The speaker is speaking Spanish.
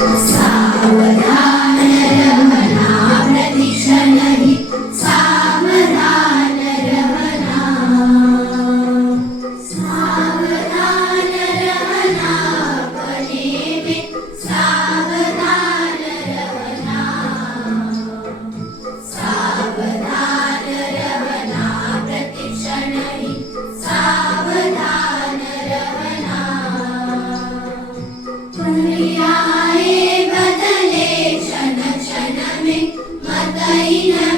Sour Mataina